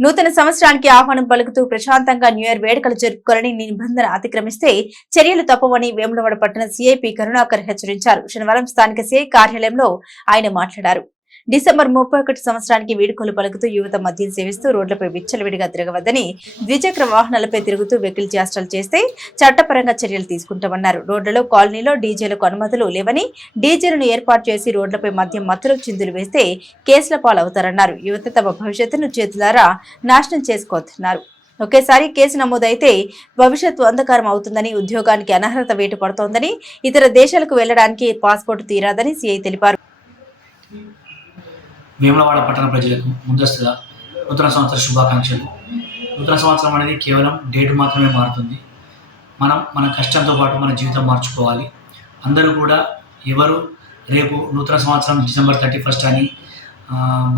నూతన సంవత్సరానికి ఆహ్వానం పలుకుతూ ప్రశాంతంగా న్యూ ఇయర్ వేడుకలు జరుపుకోవాలని నిబంధన అతిక్రమిస్తే చర్యలు తప్పవని వేములవాడ పట్టణ సీఐపీ కరుణాకర్ హెచ్చరించారు. శనివారం స్థానిక సీఐ కార్యాలయంలో ఆయన మాట్లాడారు. డిసెంబర్ ముప్పై ఒకటి సంవత్సరానికి వీడుకోలు పలుకుతూ యువత మద్యం సేవిస్తూ రోడ్లపై విచ్చలవిడిగా తిరగవద్దని ద్విచక్ర వాహనాలపై తిరుగుతూ వెకిల్ చేష్టలు చేస్తే చట్టపరంగా చర్యలు తీసుకుంటామన్నారు. రోడ్లలో కాలనీలో డీజేలకు అనుమతులు లేవని డీజేలను ఏర్పాటు చేసి రోడ్లపై మద్యం మత్తులు చిందులు వేస్తే కేసుల పాలవుతారన్నారు. యువత తమ భవిష్యత్తును చేతులారా నాశనం చేసుకోతున్నారు. ఒకేసారి కేసు నమోదైతే భవిష్యత్తు అంధకారం అవుతుందని ఉద్యోగానికి అనర్హత వేటు పడుతోందని ఇతర దేశాలకు వెళ్ళడానికి పాస్పోర్ట్ తీరాదని సీఐ తెలిపారు. వేములవాడ పట్టణ ప్రజలకు ముందస్తుగా నూతన సంవత్సర శుభాకాంక్షలు. నూతన సంవత్సరం అనేది కేవలం డేట్ మాత్రమే మారుతుంది. మనం మన కష్టంతో పాటు మన జీవితం మార్చుకోవాలి. అందరూ కూడా ఎవరు రేపు నూతన సంవత్సరం డిసెంబర్ థర్టీ ఫస్ట్ అని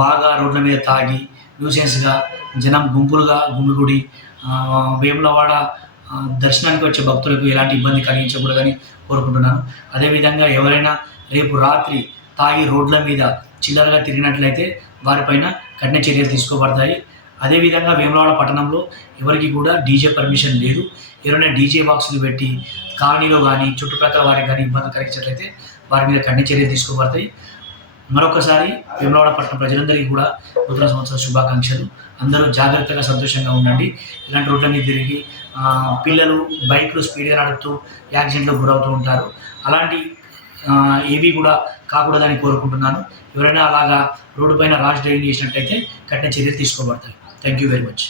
బాగా రోడ్ల మీద తాగి న్యూసెన్స్గా జనం గుంపులుగా గుమిగుడి వేములవాడ దర్శనానికి వచ్చే భక్తులకు ఎలాంటి ఇబ్బంది కలిగించకూడదని కోరుకుంటున్నాను. అదేవిధంగా ఎవరైనా రేపు రాత్రి తాగి రోడ్ల మీద చిల్లరగా తిరిగినట్లయితే వారిపైన కఠిన చర్యలు తీసుకోబడతాయి. అదేవిధంగా వేములవాడ పట్టణంలో ఎవరికి కూడా డీజే పర్మిషన్ లేదు. ఎవరైనా డీజే బాక్సులు పెట్టి కాలనీలో కానీ చుట్టుప్రక్కల వారికి కానీ ఇబ్బంది కలిగించినట్లయితే వారి మీద కఠిన చర్యలు తీసుకోబడతాయి. మరొకసారి వేములవాడ పట్టణ ప్రజలందరికీ కూడా నూతన సంవత్సర శుభాకాంక్షలు. అందరూ జాగ్రత్తగా సంతోషంగా ఉండండి. ఇలాంటి రోడ్లన్నీ తిరిగి పిల్లలు బైక్లు స్పీడ్గా నడుపుతూ యాక్సిడెంట్లో గురవుతూ ఉంటారు. అలాంటి ఏవి కూడా కాకూడదని కోరుకుంటున్నాను. ఎవరైనా అలాగా రోడ్డు పైన రాష్ డ్రైవింగ్ చేసినట్టయితే కఠిన చర్యలు తీసుకోబడతాయి. Thank you very much